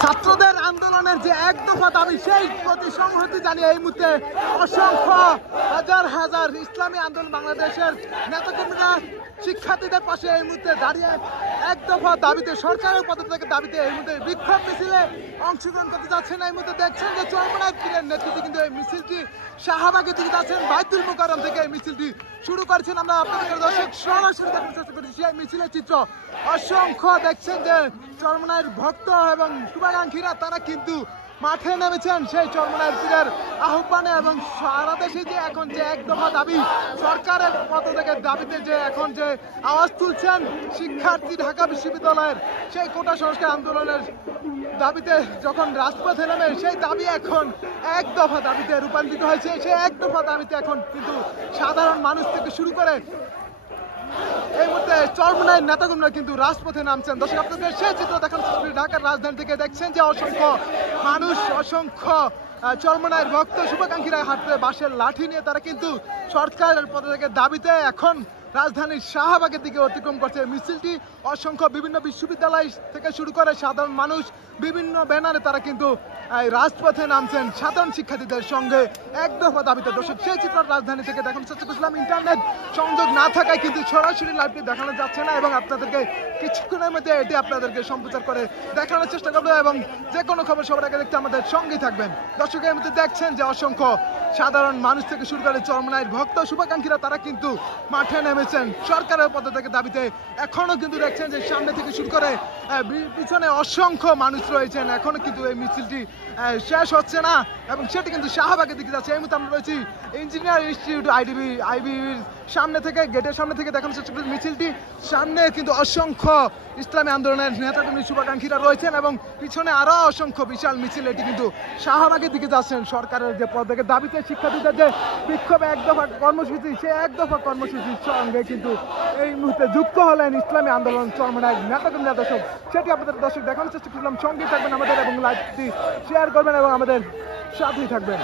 ছাত্রদের আন্দোলনের যে এক দফা দাবি সেই প্রতি সংহতি জানিয়ে এই মুহূর্তে অসংখ্য হাজার হাজার ইসলামী আন্দোলন বাংলাদেশের নেতাকর্মীরা শিক্ষার্থীদের পাশে এই মুহূর্তে দাঁড়িয়ে এক দফা দাবিতে সরকারের পদত্যাগের দাবিতে এই মুহূর্তে বিক্ষোভ মিছিলে অংশগ্রহণ করতে যাচ্ছেন। এই মুহূর্তে দেখছেন যে চরমনাই পীরের নেতৃত্বে কিন্তু এই মিছিলটি শাহবাগের দিকে যাচ্ছেন। বাইতুল মুকাররম থেকে এই মিছিলটি শুরু করেছেন। আমরা আপনাদের দর্শক সরাসরি দেখার চেষ্টা করি সেই মিছিলের চিত্র। অসংখ্য দেখছেন যে চরমনাইয়ের ভক্ত এবং শুভাকাঙ্ক্ষীরা তারা কিন্তু মাঠে নেমেছেন সেই চরমনাইয়ের পীরের আহ্বানে এবং সারা দেশে যে এখন যে এক দফা দাবি সরকারের পদত্যাগের দাবিতে যে এখন যে আওয়াজ তুলছেন শিক্ষার্থী ঢাকা বিশ্ববিদ্যালয়ের সেই কোটা সংস্কার আন্দোলনের দাবিতে যখন রাজপথে নেমে সেই দাবি এখন এক দফা দাবিতে রূপান্তরিত হয়েছে। সেই এক দফা দাবিতে এখন কিন্তু সাধারণ মানুষ থেকে শুরু করে এই মুহূর্তে চরমনাইয়ের নেতাকর্মীরা কিন্তু রাজপথে নামছেন। দর্শক আপনাদের সেই চিত্র দেখান ঢাকার রাজধানী থেকে দেখছেন যে অসংখ্য মানুষ অসংখ্য চরমনাইয়ের ভক্ত শুভাকাঙ্ক্ষীরা হাতে বাঁশের লাঠি নিয়ে তারা কিন্তু সরকারের পদত্যাগের দাবিতে এখন রাজধানীর শাহবাগের দিকে অতিক্রম করছে মিছিলটি। অসংখ্য বিভিন্ন বিশ্ববিদ্যালয় থেকে শুরু করে সাধারণ মানুষ বিভিন্ন ব্যানারে তারা কিন্তু রাজপথে নামছেন সাধারণ শিক্ষার্থীদের সঙ্গে এক দফা দাবিতে। দর্শক সেই চিত্র রাজধানী থেকে দেখানোর চেষ্টা করছিলাম। ইন্টারনেট সংযোগ না থাকায় কিন্তু সরাসরি লাইভটি দেখানো যাচ্ছে না এবং আপনাদেরকে কিছুক্ষণের মধ্যে এটি আপনাদেরকে সম্প্রচার করে দেখানোর চেষ্টা করবো এবং যে কোনো খবর সবার আগে দেখতে আমাদের সঙ্গেই থাকবেন। দর্শক এর মধ্যে দেখছেন যে অসংখ্য সাধারণ মানুষ থেকে শুরু করে চরমনাইয়ের ভক্ত শুভাকাঙ্ক্ষীরা তারা কিন্তু মাঠে নেমেছেন সরকারের পদত্যাগের দাবিতে। এখনো কিন্তু দেখছেন যে সামনে থেকে শুরু করে পিছনে অসংখ্য মানুষ রয়েছেন। এখনো কিন্তু এই মিছিলটি শেষ হচ্ছে না এবং সেটি কিন্তু শাহবাগের দিকে যাচ্ছে। এই মুহূর্তে আমরা রয়েছি ইঞ্জিনিয়ার ইনস্টিটিউট আইবির সামনে থেকে, গেটের সামনে থেকে দেখানোর চেষ্টা করছি মিছিলটি। সামনে কিন্তু অসংখ্য ইসলামী আন্দোলনের নেতাকর্মী শুভাকাঙ্ক্ষীরা রয়েছেন এবং পিছনে আরো অসংখ্য বিশাল মিছিল এটি কিন্তু শাহবাগের দিকে যাচ্ছেন সরকারের যে পদত্যাগের দাবিতে শিক্ষার্থীদের যে বিক্ষোভ এক দফা কর্মসূচি সেই এক দফা কর্মসূচির সঙ্গে কিন্তু এই মুহূর্তে যুক্ত হলেন ইসলামী আন্দোলন চরমনাইয়ের নেতাকর্মীরা। দর্শক সেটি আপনাদের দর্শক দেখানোর চেষ্টা করলাম। সঙ্গেই থাকবেন আমাদের এবং লাইভটি শেয়ার করবেন এবং আমাদের সাথেই থাকবেন।